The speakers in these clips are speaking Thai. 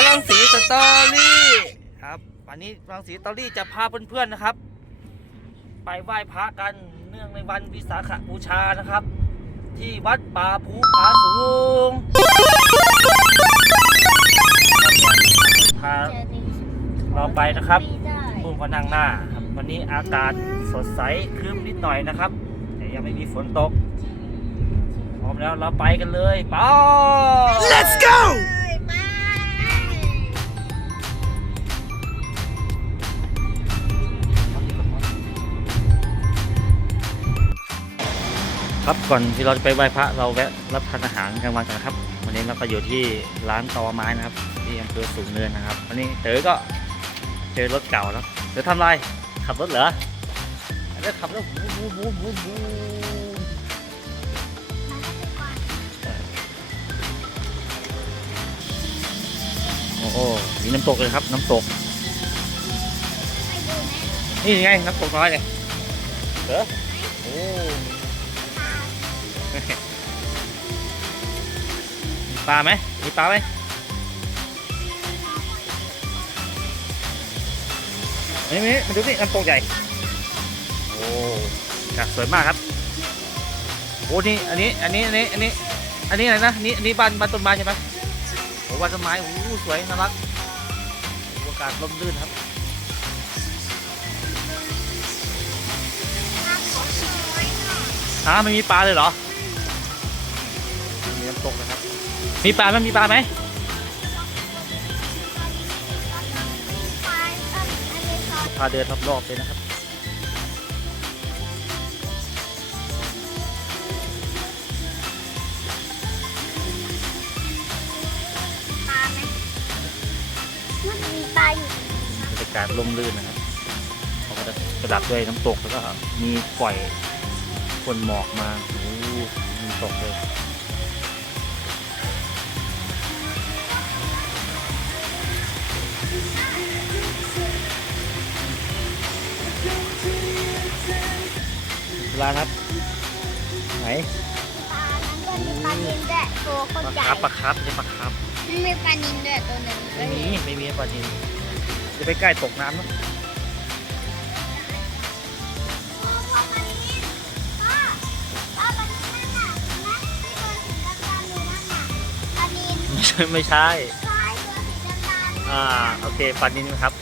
พลังสีสตอรี่ครับวันนี้พลังสีสตอรี่จะพาเพื่อนๆนะครับ ไปไหว้พระกันเนื่องในวันวิสาขบูชานะครับ ที่วัดป่าภูผาสูงพาเราไปนะครับพุ่งก็นั่งหน้าครับวันนี้อากาศสดใสครึ้มนิดหน่อยนะครับแต่ยังไม่มีฝนตกพร้อมแล้วเราไปกันเลยไป Let's go ครับก่อนที่เราจะไปไหว้พระเราแวะรับทานอาหารกลางวันกันนะครับ วันนี้เราก็อยู่ที่ร้านตอไม้นะครับที่อำเภอสูงเนินนะครับ วันนี้เต๋อก็เจอรถเก่าแล้วเต๋อทำไรขับรถเหรอเต๋อขับรถบูบูบูบูบูโอ้โหมีน้ำตกเลยครับ น้ำตก นี่ไงน้ำตกน้อยเลยเต๋ออ มีปลาไหมมีปลาไหมนี่นี่มาดูนี่น้ำตกใหญ่ โอ้จากสวยมากครับ โอ้นี่อันนี้ อันนี้ อันนี้ อันนี้ อันนี้อะไรนะอันนี้อันนี้บ้านบ้านต้นไม้ใช่ไหมโอ้บ้านต้นไม้ โอ้สวย น่ารักอากาศร่มรื่นครับฮะไม่มีปลาเลยเหรอ น้ำตกนะครับมีปลาไหมมีปลาไหมพาเดินรอบๆเลยนะครับปลาไหมมันมีปลาอยู่บรรยากาศร่มรื่นนะครับเขาก็จะประดับด้วยน้ำตกแล้วก็มีปล่อยฝนหมอกมาโอ้โหน้ำตกเลยานครับ ไหนปลานั้นก็มีปลานินด้วยตัวคนปลาใหญ่ครับปลาครับไม่ใช่ปลาครับมันมีปลานินด้วยตัวหนึ่งไม่มีไม่มีปลาจินจะไปใกล้ตกน้ำเนอะพ่อพ่อปลานินพ่อพ่อปลานินนั่นน่ะนั่นที่ตัวสีดำๆอยู่นั่นน่ะปลานินไม่ใช่ไม่ใช่ใช่ตัวสีดำๆอ่าโอเคปลานินครับ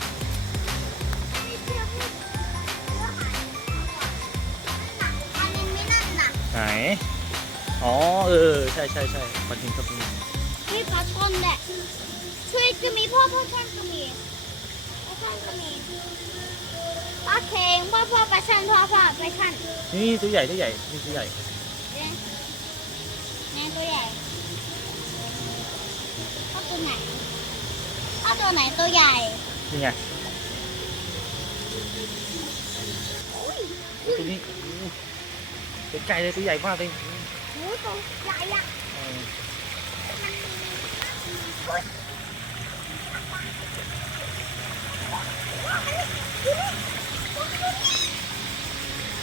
อ๋อเออใช่ใช่ใช่ปลานินครับนี่นี่ปลาช่อนแหละช่วยก็มีพ่อพ่อช่อนก็มีปลาช่อนก็มีปลาเค็งพ่อพ่อปลาช่อนพ่อพ่อปลาช่อนนี่ตัวใหญ่ตัวใหญ่นี่ตัวใหญ่เนี่ยแม่ตัวใหญ่พ่อตัวไหนพ่อตัวไหนตัวใหญ่นี่ไงอุ้ยตัวนี้เป็นไก่เลยตัวใหญ่มากเลย ตัวใหญ่อะเออ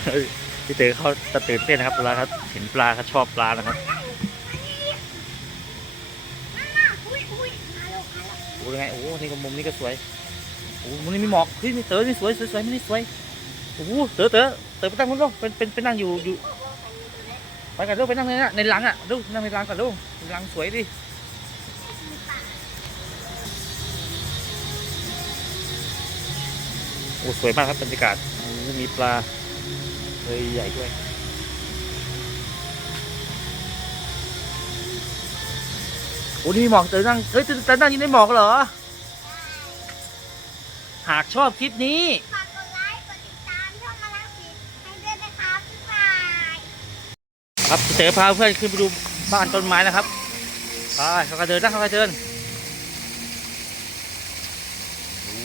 เฮ้ยพี่เต๋อเขาจะตื่นเต้นนะครับเวลาเขาเห็นปลาเขาชอบปลานะครับนั่นน่ะอุ้ยอุ้ยมาแล้วมาแล้วโอ้ยไงโอ้นี่ก็มุมนี้ก็สวยโอ้มุมนี้มีหมอกเฮ้ยมีเต๋อนี่สวยสวยสวยมันนี่สวยโอ้โหเต๋อเต๋อเต๋อไปตั้งนู้นลูกเป็นเป็นเป็นนั่งอยู่อยู่ ไปกันลูกไปนั่งในน่ะในหลังอะลูกนั่งในหลังกันลูกหลังสวยดิโอ้สวยมากครับบรรยากาศมีปลาเลยใหญ่ด้วยโอ้นี่หมอกเต๋อนั่งเฮ้ยเต๋อเต๋อนั่งอยู่ในหมอกเหรอ หากชอบคลิปนี้ ฝากกดไลค์กดติดตามช่องมาลังสีให้ด้วยนะครับบ๊ายบาย ครับเต๋อพาเพื่อนขึ้นไปดูบ้านต้นไม้นะครับไปเขากระเดินนะเขากระเดินโอ้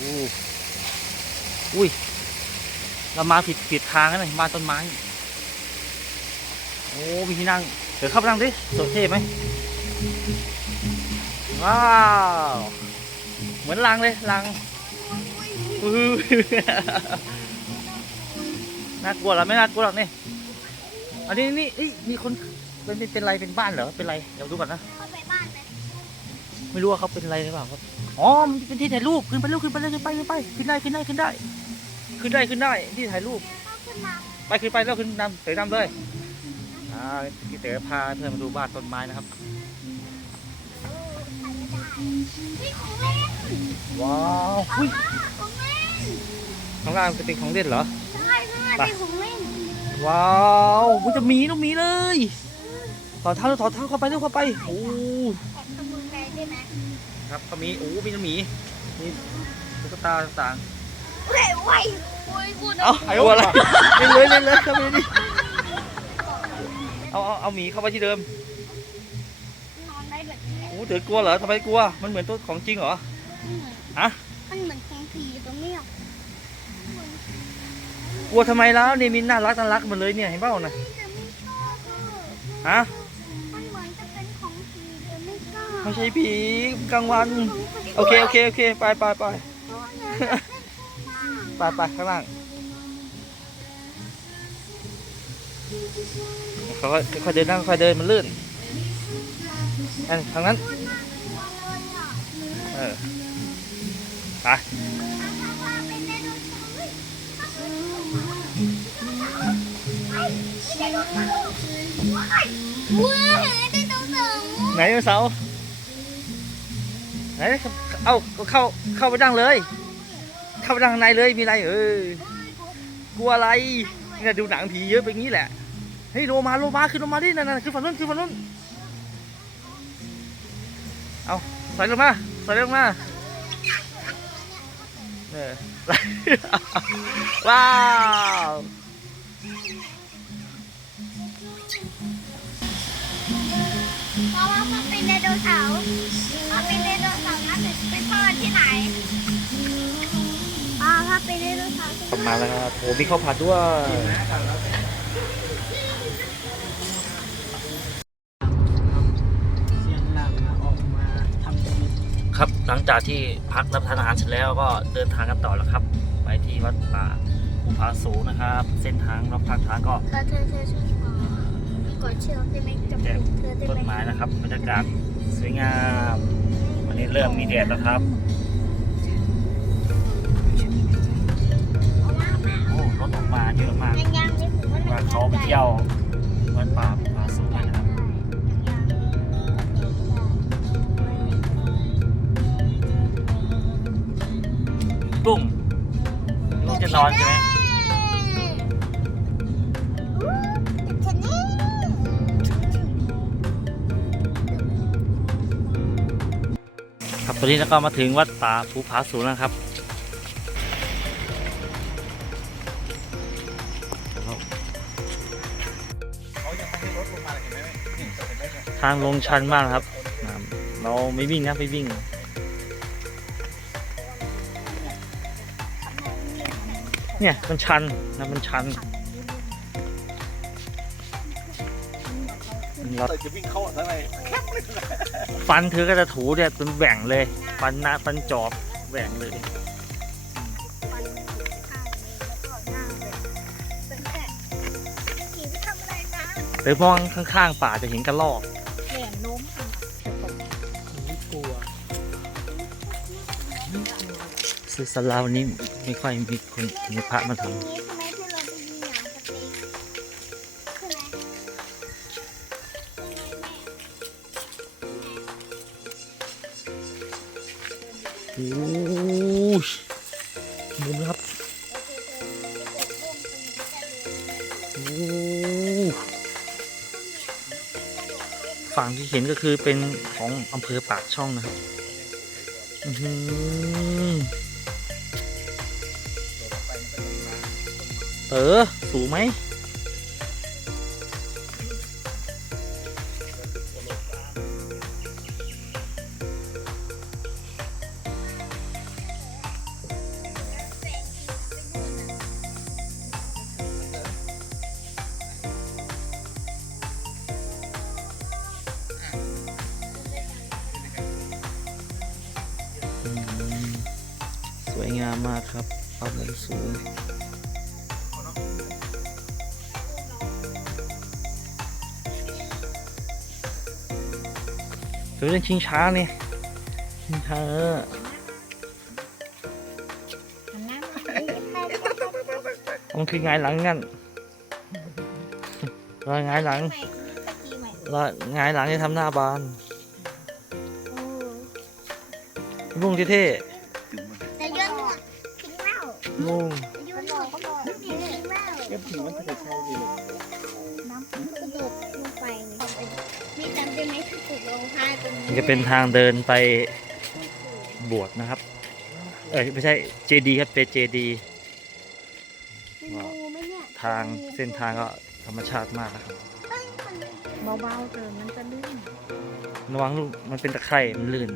อุ้ยเรามาผิดผิดทางแล้วนี่บ้านต้นไม้ โอ้มีที่นั่งเดี๋ยวเข้าไปนั่งดิสดเท่ไหมว้าวเหมือนลังเลยลังอื้อน่ากลัวเหรอไม่น่ากลัวหรอกนี่ อันนี้นี่เอ้ยมีคนเป็นเป็นเป็นไรเป็นบ้านเหรอเป็นไรเดี๋ยวดูก่อนนะเข้าไปบ้านไหมไม่รู้ว่าเขาเป็นอะไรหรือเปล่าครับอ๋อมันเป็นที่ถ่ายรูปขึ้นไปร็วขึ้นไปเร็วขึ้นไปขึ้นไปขึ้นได้ขึ้นได้ขึ้นได้ ขึ้นได้ขึ้นได้ที่ถ่ายรูปต้องขึ้นมาไปขึ้นไปแล้วขึ้นนำเต๋อนำเลยอ่าพี่เต๋อพาเพื่อนมาดูบ้านต้นไม้นะครับ เออถ่ไม่ได้เฮ้ยของเล่นว้าวอุ้ยของเล่นข้างล่างจะเป็นของเล่นเหรอใช่ข้างหน้าเป็นของเล่น ว้าวมันจะมีต้องมีเลยถอดเท้าถอดเท้าเข้าไปเร็วเข้าไปโอ้แอบขโมยไปได้ไหมครับก็มีโอ้มีน้ำหมีมีตุ๊กตาต่างเฮ้ยไว้โอ้ยกูๆนะเอาเอาอะไรเล่นเลยเล่นเลยเข้าไปดิเอาเอาเอาหมีเข้าไปที่เดิมนอนได้แบบนี้โอ้เต๋อกลัวเหรอทำไมกลัวมันเหมือนตัวของจริงเหรอฮะมันเหมือนของผีตรงเนี้ย กลัวทำไมแล้วนี่มินน่ารักน่ารักหมันเลยเนี่ยเห็นเปล่านะแต่ไม่ชอบอะฮะมันเหมือนจะเป็นของผีแต่ไม่กล้าไม่ใช่ผีกลางวัน โอเคโอเคโอเคไปไปไปตัวนั้นน่ะไปไปข้างล่างเขาก็ค่อยๆเดินนั่งค่อยๆเดินมันลื่นอันทางนั้นเออไป ว้ายว้ายไดโนเสาร์ไหนไดโนเสาร์ไหนเอาเข้าเข้าไปดังเลย เข้าไปดังในเลยมีอะไรเออกลัวอะไรเนี่ยดูหนังผีเยอะไปงี้แหละเฮ้ยโลมาโลมาขึ้นโลมาดินั่นนั่นขึ้นฝั่งนู้นขึ้นฝั่งนู้นเอาใส่ลงมาใส่ลงมาเออว้าว เป็นไดโนเสาร์ถ้าเป็นไดโนเสาร์น่าจะไปซ่อนที่ไหนอ่าถ้าเป็นไดโนเสาร์จะมาแล้วครับโอ้มีข้าวผัดด้วยเสียงหลังอะออกมาทำชีวิตครับหลังจากที่พักรับประทานอาหารเสร็จแล้วก็เดินทางกันต่อแล้วครับ ไปที่วัดป่าภูผาสูงนะครับ เส้นทางรอบทางทางก็เธอเธอเธอช่วยขอมีกดเชือกได้ไหมจับแจกเธอได้ต้นไหมไม้นะครับบรรยากาศ สวยงาม วันนี้เริ่มมีแดดแล้วครับโอ้รถออกมาเยอะมากว่าเขาไปเที่ยววัดป่าภูผาสูงกันนะครับตุ้มลูกจะนอนใช่ไหม อนนี้แล้วก็มาถึงวัดป่าภูผาสูงแล้วครับทางลงชันมากครับ เราไม่วิ่งนะไม่วิ่งเนี่ยมันชันนะมันชันเราจะวิ่งเข้าข้างใน ฟันเธอก็จะถูเนี่ยเป็นแหว่งเลย ฟันหน้าฟันจอบแหว่งเลยหรือมองข้างๆป่าจะเห็นกระรอกแหลมล้มค่ะไม่กลัวสุสลาวนี้ไม่ค่อยมีคนมีพระมาทนี้ทำ เห็นก็คือเป็นของอำเภอปากช่องนะครับเออ สูงไหมามมากครับความมุมสูงหรือเล่นชิงช้าเนี่ยนี่ค่ะหันหน้ามันคือไงหลังงั้นรอยไงหลังใหม่ตะกี้ใหม่รอยไงหลังจะทำหน้าบานวุ่งเท่ งยนหนวดทิ้งเหล้าเก็บถึงมันจะใช่ดีเลยน้ำกระโดดลงไปมีจำได้ไหมที่ปลูกลงผ้าตรงนี้นี่จะเป็นทางเดินไปบวชนะครับ เอ้ยไม่ใช่เจดีครับเป็นเจดีเป็นงูไหมเนี่ยทางเส้นทางก็ธรรมชาติมากนะครับเบาๆเกินมันจะลื่นระวังลูกมันเป็นตะไคร่มันลื่น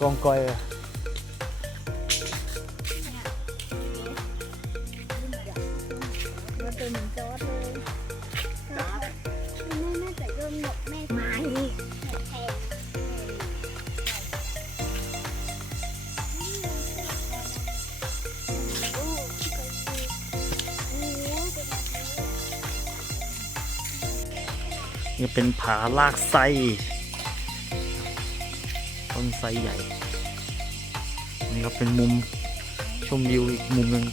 กองกอยอะเราเป็นเหมือนจอร์ดเลยแม่น่จะโดนหมกแม่ไม้แทนนี่เป็นผาลากไส้ ต้นไส้ใหญ่ นี่ก็เป็นมุมชมวิวอีกมุมหนึ่ง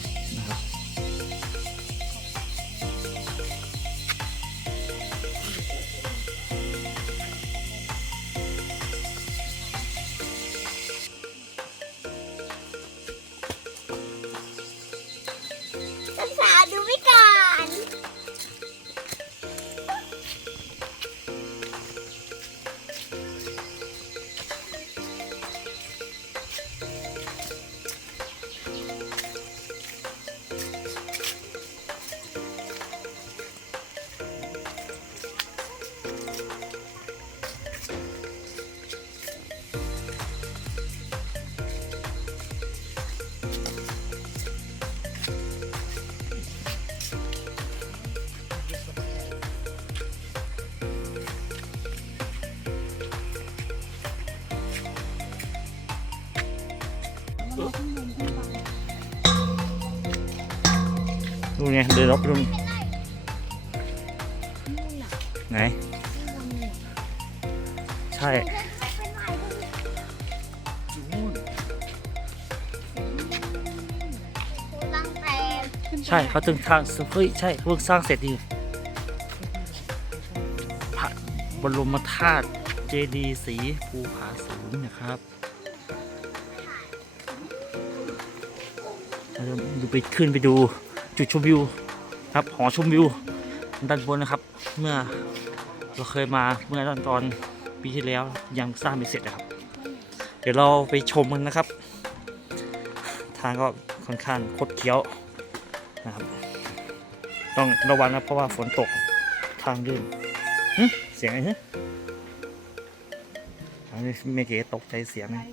ดูไงเดินรอบดูไหน ใช่ ใช่เขาถึงทางเฮ้ยใช่เพิ่งสร้างเสร็จดีพระบรมธาตุเจดีย์สีภูผาสูงนะครับ ไปขึ้นไปดูจุดชมวิวครับหอชมวิวด้านบนนะครับ เมื่อเราเคยมาเมื่อตอนตอนปีที่แล้วยังสร้างไม่เสร็จนะครับ เดี๋ยวเราไปชมกันนะครับ ทางก็ค่อนข้างคดเคี้ยวนะครับ ต้องระวังนะเพราะว่าฝนตกทางลื่นเสียงอะไรฮะอันนี้เมเก๋ตกใจเสียงไปนะ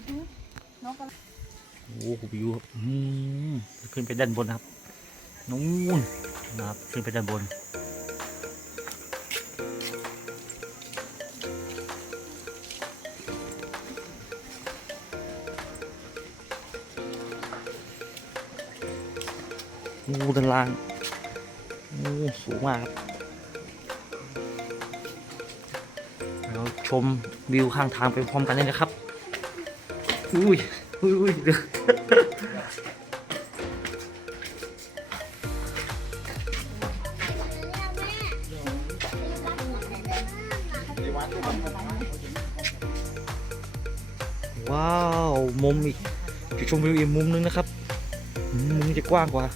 โอ้โหวิวครับขึ้นไปด้านบนนะครับนู่นนะครับขึ้นไปด้านบนโอ้ด้านล่างโอ้สูงมากครับเราชมวิวข้างทางไปพร้อมกันเลยนะครับ อุ้ย อุ้ยอุ้ยเดี๋ยวว้าว มุมอีกจุดชมวิวอีกมุมนึงนะครับ มุมจะกว้างกว่า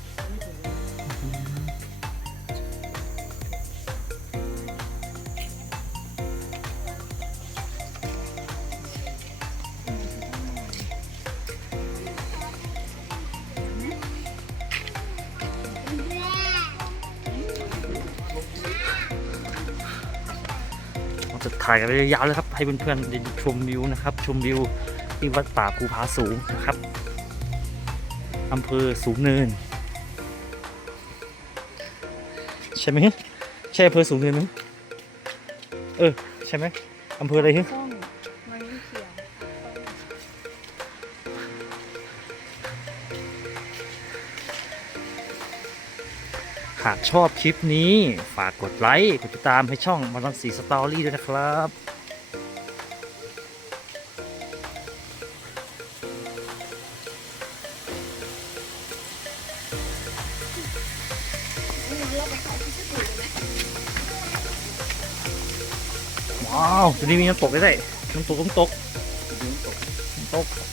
จะถ่ายกันไปยาวเลยครับ ให้เพื่อนๆได้ชมวิวนะครับ ชมวิวที่วัดป่าภูผาสูงนะครับอำเภอสูงเนิน ใช่ไหมใช่อำเภอสูงเนินไหมเออ ใช่ไหมอำเภออะไรฮะากชอบคลิปนี้ ฝากกดไลค์ กดติดตามให้ช่องมาลังสีสตอรี่ด้วยนะครับว้าวตัวนี้มีน้ำตกได้ด้วยน้ำตกน้ำตกน้ำตก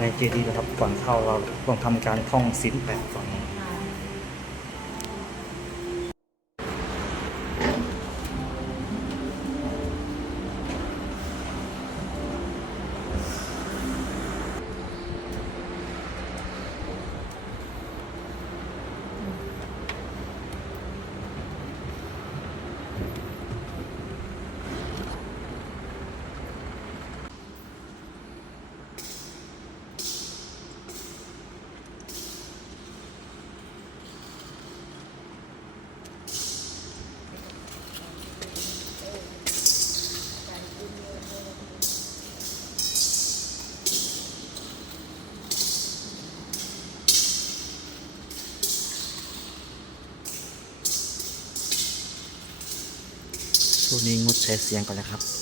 ในเจดีย์แล้วครับ ก่อนเข้าเราต้องทำการท่องศีลแปดก่อน นี้งดใช้เสียงก่อนนะครับ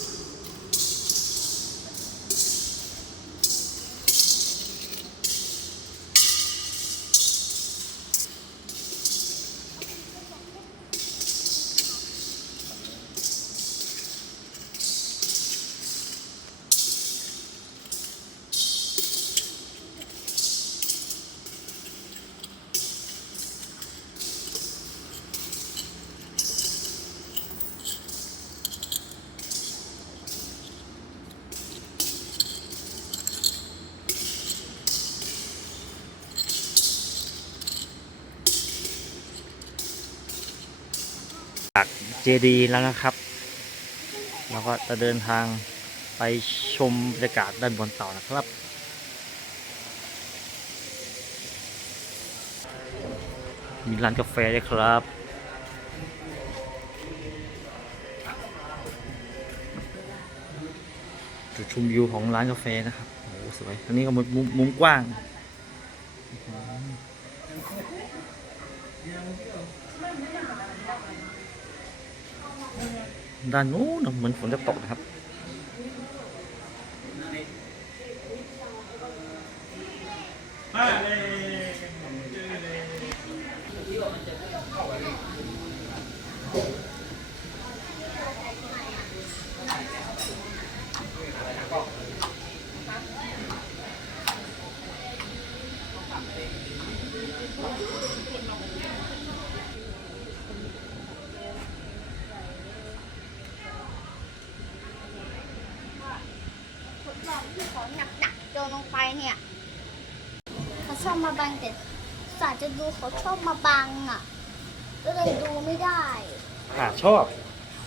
เจดีย์แล้วนะครับ เราก็จะเดินทางไปชมบรรยากาศด้านบนต่อนะครับ มีร้านกาแฟด้วยครับจุดชมวิวของร้านกาแฟนะครับโอ้สวยอันนี้ก็มุมมุมมุมกว้าง ด้านนู้นเหมือนฝนจะตกนะครับ ทดลองที่เขาหนักๆโยนลงไปเนี่ย เขาชอบมาบังแต่สาจะดูเขาชอบมาบังอะ ก็เลยดูไม่ได้ อ่าชอบ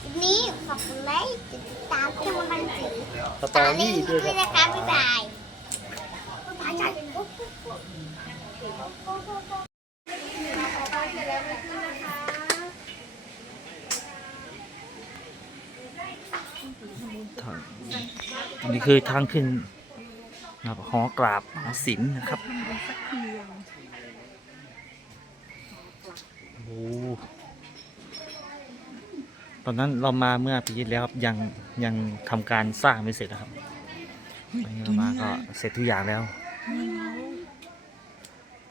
วันนี้ฝากกดไลค์กดติดตามช่องมันสีสตอรี่ด้วยด้วยนะนะคะบ๊ายบายบ๊ายบายจ้ะทางอันนี้คือทางขึ้น นะครับหอกราบหอศิลป์นะครับทำบุญสักเพียงโอ้ตอนนั้นเรามาเมื่อปีที่แล้วครับยังยังทำการสร้างไม่เสร็จนะครับตอนนี้เรามาก็เสร็จทุกอย่างแล้วนี่ไง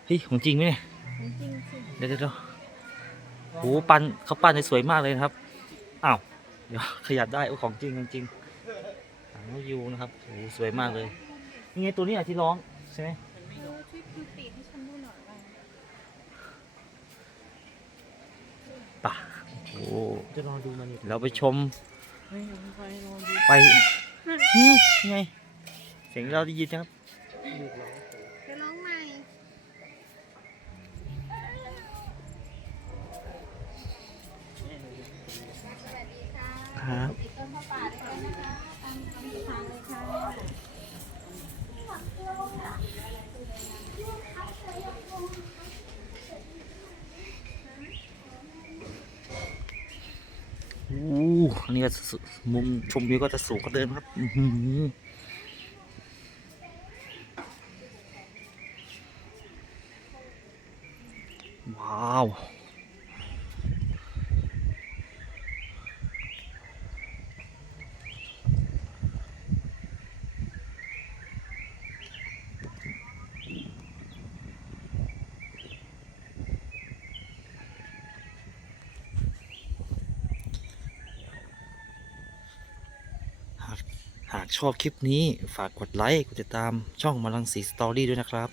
เฮ้ยของจริงไหมเนี่ยของจริงสิเดี๋ยวเดี๋ยวเดี๋ยวโหปั้นเขาปั้นได้สวยมากเลยนะครับอ้าวเดี๋ยวขยับได้โอ้ของจริงของจริงหางนกยูงนะครับโอ้สวยมากเลย นี่ไงตัวนี้อะที่ร้องใช่ไหมดูช่วยดูปีกให้ฉันดูหน่อยว่าป่ะโอ้จะรอดูมันอีกเราไปชมเฮ้ยไปรอดูไปนี่ไง เสียงเราได้ยินนะครับลูกเราจะร้องใหม่สวัสดีค่ะครับ ติดต้นผ้าป่าด้วยกันนะคะตามคำทางเลยค่ะ อันนี้ก็มุมชมวิวก็จะสูงกว่าเดิมครับว้าว หาก หากชอบคลิปนี้ฝากกดไลค์ กดติดตามช่องมาลังสีสตอรี่ด้วยนะครับ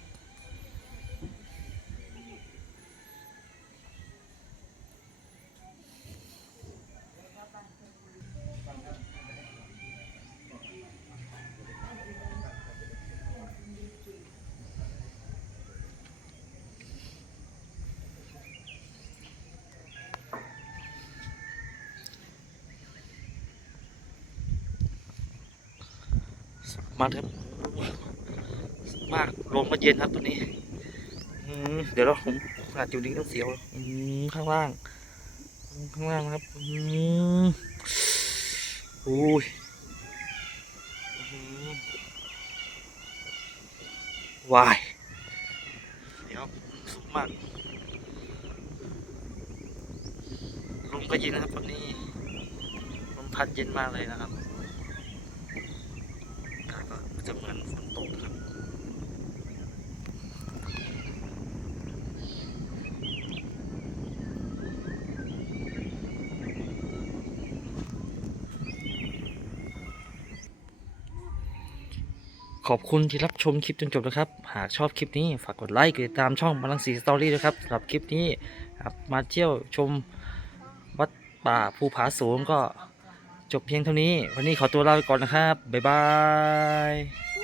มากครับมากลมก็เย็นครับตัวนี้อืมเดี๋ยวเราผมขนาดอยู่นี่ต้องเสียวอืมข้างล่าง ข้างล่างนะครับอืมอุ้ยอืมวายเดี๋ยวสูงมากลมก็เย็นนะครับวันนี้ลมพัดเย็นมากเลยนะครับ อากาศก็จะเหมือนฝนตกครับ ขอบคุณที่รับชมคลิปจนจบนะครับ หากชอบคลิปนี้ฝากกดไลค์กดติดตามช่องบาลังสีสตอรี่ด้วยครับสำหรับคลิปนี้มาเที่ยวชมวัดป่าภูผาสูงก็จบเพียงเท่านี้ วันนี้ขอตัวลาไปก่อนนะครับ บ๊ายบาย